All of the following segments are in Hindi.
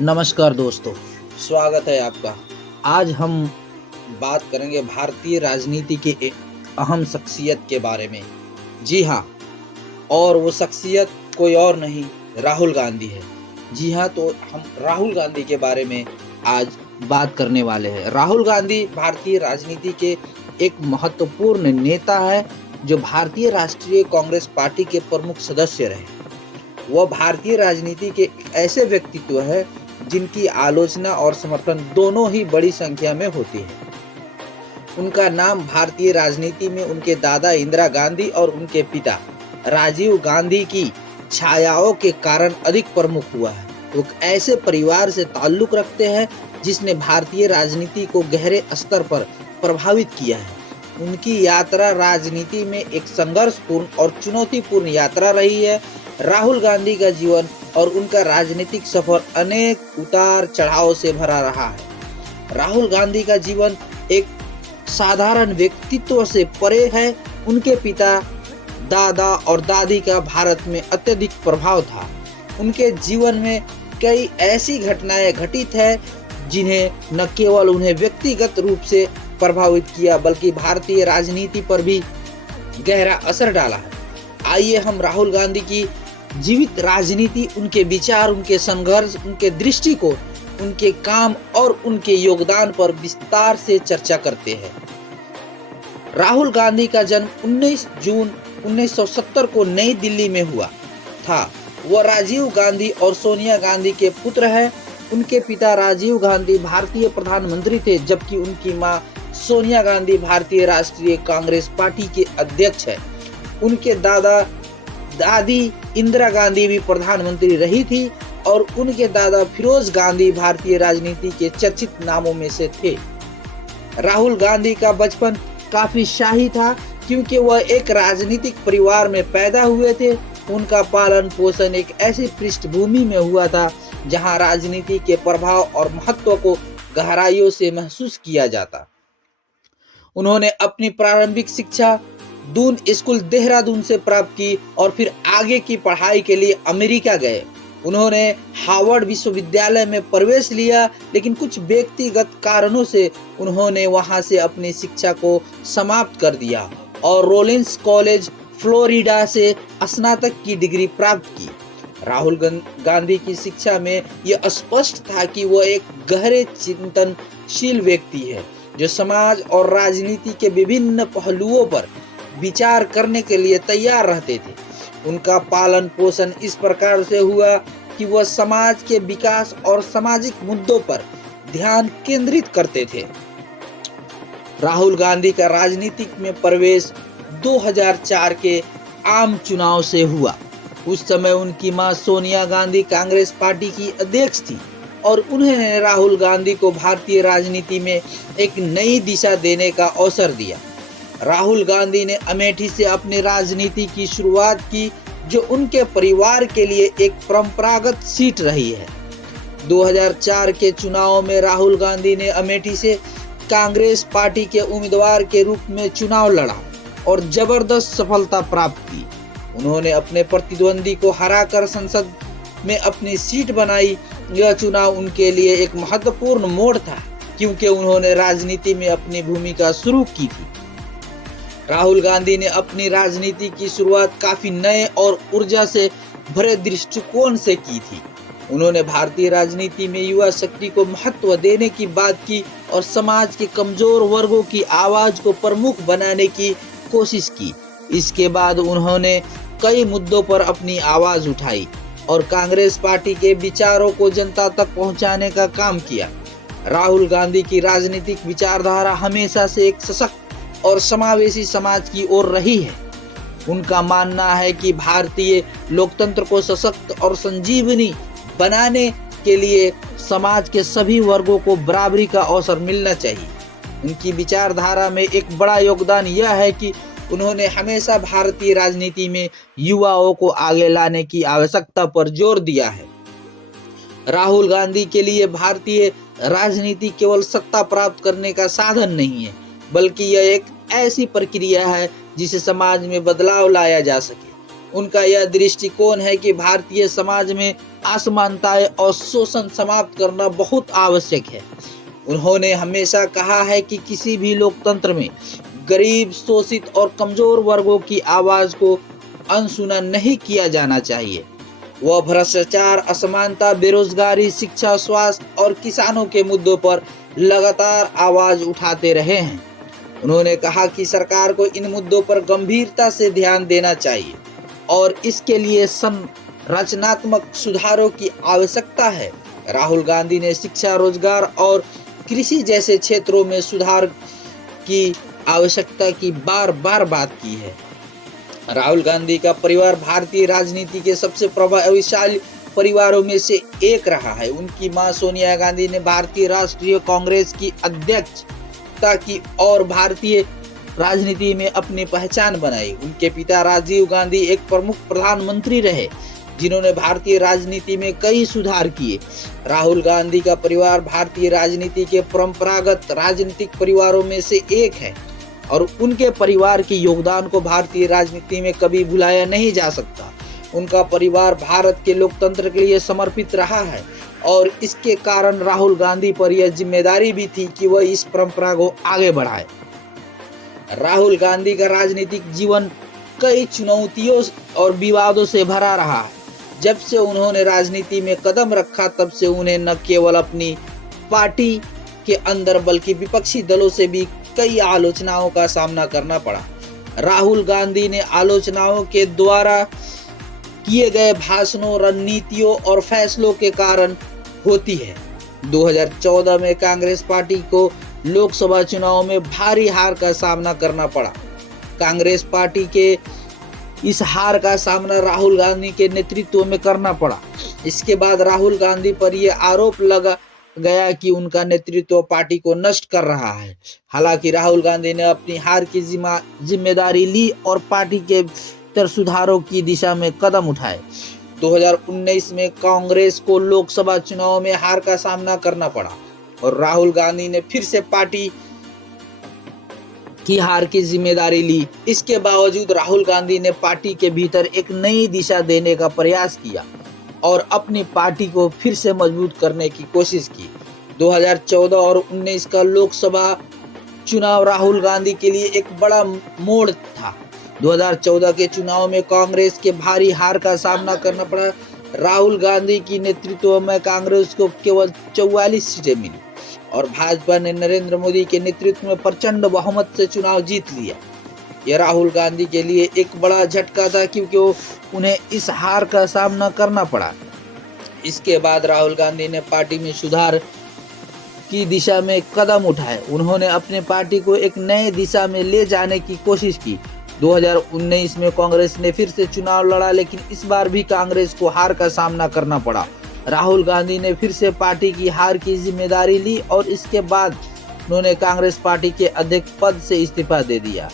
नमस्कार दोस्तों, स्वागत है आपका। आज हम बात करेंगे भारतीय राजनीति के एक अहम शख्सियत के बारे में। जी हाँ, और वो शख्सियत कोई और नहीं, राहुल गांधी है। जी हाँ, तो हम राहुल गांधी के बारे में आज बात करने वाले हैं। राहुल गांधी भारतीय राजनीति के एक महत्वपूर्ण नेता है, जो भारतीय राष्ट्रीय कांग्रेस पार्टी के प्रमुख सदस्य रहे। वह भारतीय राजनीति के ऐसे व्यक्तित्व है जिनकी आलोचना और समर्थन दोनों ही बड़ी संख्या में होती है। उनका नाम भारतीय राजनीति में उनके दादा इंदिरा गांधी और उनके पिता राजीव गांधी की छायाओं के कारण अधिक प्रमुख हुआ है। वो ऐसे परिवार से ताल्लुक रखते हैं जिसने भारतीय राजनीति को गहरे स्तर पर प्रभावित किया है। उनकी यात्रा राजनीति में एक संघर्षपूर्ण और चुनौतीपूर्ण यात्रा रही है। राहुल गांधी का जीवन और उनका राजनीतिक सफर अनेक उतार चढ़ाव से भरा रहा है। राहुल गांधी का जीवन एक साधारण व्यक्तित्व से परे है। उनके पिता, दादा और दादी का भारत में अत्यधिक प्रभाव था। उनके जीवन में कई ऐसी घटनाएं घटित है जिन्हें न केवल उन्हें व्यक्तिगत रूप से प्रभावित किया बल्कि भारतीय राजनीति पर भी गहरा असर डाला है। आइए हम राहुल गांधी की जीवित राजनीति, उनके विचार, उनके संघर्ष, उनके दृष्टिकोण, उनके काम और उनके योगदान पर विस्तार से चर्चा करते हैं। राहुल गांधी का जन्म 19 जून 1970 को नई दिल्ली में हुआ था। वह राजीव गांधी और सोनिया गांधी के पुत्र हैं। उनके पिता राजीव गांधी भारतीय प्रधानमंत्री थे, जबकि उनकी मां सोनिया गांधी भारतीय राष्ट्रीय कांग्रेस पार्टी के अध्यक्ष है। उनके दादी इंदिरा गांधी भी प्रधानमंत्री रही थी और उनके दादा फिरोज गांधी भारतीय राजनीति के चर्चित नामों में से थे। राहुल गांधी का बचपन काफी शाही था क्योंकि वह एक राजनीतिक परिवार में पैदा हुए थे। उनका पालन पोषण एक ऐसी पृष्ठभूमि में हुआ था जहां राजनीति के प्रभाव और महत्व को गहराइयों से महसूस किया जाता। उन्होंने अपनी प्रारंभिक शिक्षा दून स्कूल देहरादून से प्राप्त की और फिर आगे की पढ़ाई के लिए अमेरिका गए। उन्होंने हार्वर्ड विश्वविद्यालय में प्रवेश लिया, लेकिन कुछ व्यक्तिगत कारणों से उन्होंने वहां से अपनी शिक्षा को समाप्त कर दिया और रोलिंस कॉलेज फ्लोरिडा से स्नातक की डिग्री प्राप्त की। राहुल गांधी की शिक्षा में यह स्पष्ट था कि वह एक गहरे चिंतनशील व्यक्ति है जो समाज और राजनीति के विभिन्न पहलुओं पर विचार करने के लिए तैयार रहते थे। उनका पालन पोषण इस प्रकार से हुआ कि वह समाज के विकास और सामाजिक मुद्दों पर ध्यान केंद्रित करते थे। राहुल गांधी का राजनीतिक में प्रवेश 2004 के आम चुनाव से हुआ। उस समय उनकी मां सोनिया गांधी कांग्रेस पार्टी की अध्यक्ष थी और उन्होंने राहुल गांधी को भारतीय राजनीति में एक नई दिशा देने का अवसर दिया। राहुल गांधी ने अमेठी से अपनी राजनीति की शुरुआत की, जो उनके परिवार के लिए एक परंपरागत सीट रही है। 2004 के चुनाव में राहुल गांधी ने अमेठी से कांग्रेस पार्टी के उम्मीदवार के रूप में चुनाव लड़ा और जबरदस्त सफलता प्राप्त की। उन्होंने अपने प्रतिद्वंदी को हराकर संसद में अपनी सीट बनाई। यह चुनाव उनके लिए एक महत्वपूर्ण मोड़ था क्योंकि उन्होंने राजनीति में अपनी भूमिका शुरू की थी। राहुल गांधी ने अपनी राजनीति की शुरुआत काफी नए और ऊर्जा से भरे दृष्टिकोण से की थी। उन्होंने भारतीय राजनीति में युवा शक्ति को महत्व देने की बात की और समाज के कमजोर वर्गों की आवाज को प्रमुख बनाने की कोशिश की। इसके बाद उन्होंने कई मुद्दों पर अपनी आवाज उठाई और कांग्रेस पार्टी के विचारों को जनता तक पहुंचाने का काम किया। राहुल गांधी की राजनीतिक विचारधारा हमेशा से एक सशक्त और समावेशी समाज की ओर रही है। उनका मानना है कि भारतीय लोकतंत्र को सशक्त और संजीवनी बनाने के लिए समाज के सभी वर्गों को बराबरी का अवसर मिलना चाहिए। उनकी विचारधारा में एक बड़ा योगदान यह है कि उन्होंने हमेशा भारतीय राजनीति में युवाओं को आगे लाने की आवश्यकता पर जोर दिया है। राहुल गांधी के लिए भारतीय राजनीति केवल सत्ता प्राप्त करने का साधन नहीं है, बल्कि यह एक ऐसी प्रक्रिया है जिसे समाज में बदलाव लाया जा सके। उनका यह दृष्टिकोण है कि भारतीय समाज में असमानताएं और शोषण समाप्त करना बहुत आवश्यक है। उन्होंने हमेशा कहा है कि किसी भी लोकतंत्र में गरीब, शोषित और कमजोर वर्गों की आवाज को अनसुना नहीं किया जाना चाहिए। वह भ्रष्टाचार, असमानता, बेरोजगारी, शिक्षा, स्वास्थ्य और किसानों के मुद्दों पर लगातार आवाज उठाते रहे हैं। उन्होंने कहा कि सरकार को इन मुद्दों पर गंभीरता से ध्यान देना चाहिए और इसके लिए संरचनात्मक सुधारों की आवश्यकता है। राहुल गांधी ने शिक्षा, रोजगार और कृषि जैसे क्षेत्रों में सुधार की आवश्यकता की बार बार बात की है। राहुल गांधी का परिवार भारतीय राजनीति के सबसे प्रभावशाली परिवारों में से एक रहा है। उनकी मां सोनिया गांधी ने भारतीय राष्ट्रीय कांग्रेस की अध्यक्षता की और भारतीय राजनीति में अपनी पहचान बनाई। उनके पिता राजीव गांधी एक प्रमुख प्रधानमंत्री रहे जिन्होंने भारतीय राजनीति में कई सुधार किए। राहुल गांधी का परिवार भारतीय राजनीति के परंपरागत राजनीतिक परिवारों में से एक है और उनके परिवार के योगदान को भारतीय राजनीति में कभी भुलाया नहीं जा सकता। उनका परिवार भारत के लोकतंत्र के लिए समर्पित रहा है और इसके कारण राहुल गांधी पर यह जिम्मेदारी भी थी कि वह इस परंपरा को आगे बढ़ाए। राहुल गांधी का राजनीतिक जीवन कई चुनौतियों और विवादों से भरा रहा है। जब से उन्होंने राजनीति में कदम रखा तब से उन्हें न केवल अपनी पार्टी के अंदर बल्कि विपक्षी दलों से भी कई आलोचनाओं का सामना करना पड़ा। राहुल गांधी ने आलोचनाओं के द्वारा किए गए भाषणों, रणनीतियों और फैसलों के कारण होती है। 2014 में कांग्रेस पार्टी को लोकसभा चुनाव में भारी हार का सामना करना पड़ा। कांग्रेस पार्टी के इस हार का सामना राहुल गांधी के नेतृत्व में करना पड़ा। इसके बाद राहुल गांधी पर यह आरोप लगा गया कि उनका नेतृत्व पार्टी को नष्ट कर रहा है। हालांकि राहुल गांधी ने अपनी हार की जिम्मेदारी ली और पार्टी के भीतर सुधारों की दिशा में कदम उठाए। 2019 में कांग्रेस को लोकसभा चुनाव में हार का सामना करना पड़ा और राहुल गांधी ने फिर से पार्टी की हार की जिम्मेदारी ली। इसके बावजूद राहुल गांधी ने पार्टी के भीतर एक नई दिशा देने का प्रयास किया और अपनी पार्टी को फिर से मजबूत करने की कोशिश की। 2014 और 19 का लोकसभा चुनाव राहुल गांधी के लिए एक बड़ा मोड़ था। 2014 के चुनाव में कांग्रेस के भारी हार का सामना करना पड़ा। राहुल गांधी की नेतृत्व में कांग्रेस को केवल 44 सीटें मिली और भाजपा ने नरेंद्र मोदी के नेतृत्व में प्रचंड बहुमत से चुनाव जीत लिया। यह राहुल गांधी के लिए एक बड़ा झटका था क्योंकि उन्हें इस हार का सामना करना पड़ा। इसके बाद राहुल गांधी ने पार्टी में सुधार की दिशा में कदम उठाए। उन्होंने अपने पार्टी को एक नए दिशा में ले जाने की कोशिश की। 2019 में कांग्रेस ने फिर से चुनाव लड़ा, लेकिन इस बार भी कांग्रेस को हार का सामना करना पड़ा। राहुल गांधी ने फिर से पार्टी की हार की जिम्मेदारी ली और इसके बाद उन्होंने कांग्रेस पार्टी के अध्यक्ष पद से इस्तीफा दे दिया।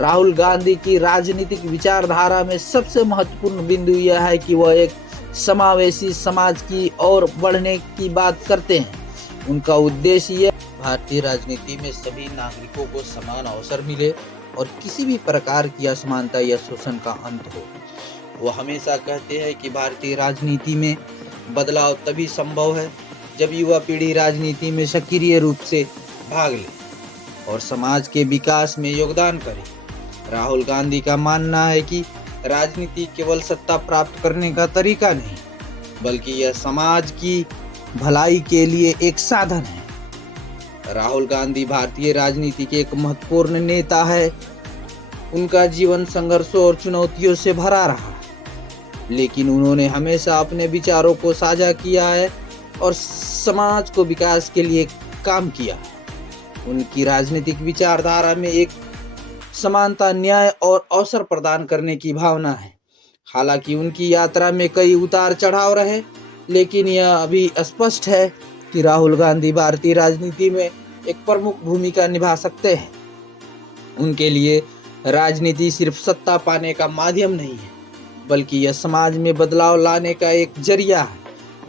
राहुल गांधी की राजनीतिक विचारधारा में सबसे महत्वपूर्ण बिंदु यह है कि वह एक समावेशी समाज की ओर बढ़ने की बात करते हैं। उनका उद्देश्य यह भारतीय राजनीति में सभी नागरिकों को समान अवसर मिले और किसी भी प्रकार की असमानता या शोषण का अंत हो। वो हमेशा कहते हैं कि भारतीय राजनीति में बदलाव तभी संभव है जब युवा पीढ़ी राजनीति में सक्रिय रूप से भाग ले और समाज के विकास में योगदान करे। राहुल गांधी का मानना है कि राजनीति केवल सत्ता प्राप्त करने का तरीका नहीं, बल्कि यह समाज की भलाई के लिए एक साधन है। राहुल गांधी भारतीय राजनीति के एक महत्वपूर्ण नेता है। उनका जीवन संघर्षों और चुनौतियों से भरा रहा, लेकिन उन्होंने हमेशा अपने विचारों को साझा किया है और समाज को विकास के लिए काम किया। उनकी राजनीतिक विचारधारा में एक समानता, न्याय और अवसर प्रदान करने की भावना है। हालांकि उनकी यात्रा में कई उतार चढ़ाव रहे, लेकिन यह अभी स्पष्ट है कि राहुल गांधी भारतीय राजनीति में एक प्रमुख भूमिका निभा सकते हैं। उनके लिए राजनीति सिर्फ सत्ता पाने का माध्यम नहीं है, बल्कि यह समाज में बदलाव लाने का एक जरिया है।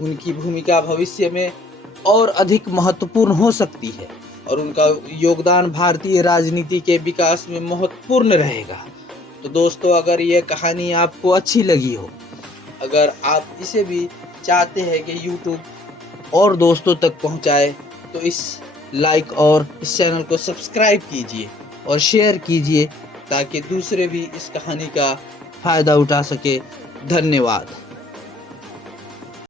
उनकी भूमिका भविष्य में और अधिक महत्वपूर्ण हो सकती है और उनका योगदान भारतीय राजनीति के विकास में महत्वपूर्ण रहेगा। तो दोस्तों, अगर यह कहानी आपको अच्छी लगी हो, अगर आप इसे भी चाहते हैं कि यूट्यूब और दोस्तों तक पहुंचाए, तो इस लाइक और इस चैनल को सब्सक्राइब कीजिए और शेयर कीजिए ताकि दूसरे भी इस कहानी का फ़ायदा उठा सके। धन्यवाद।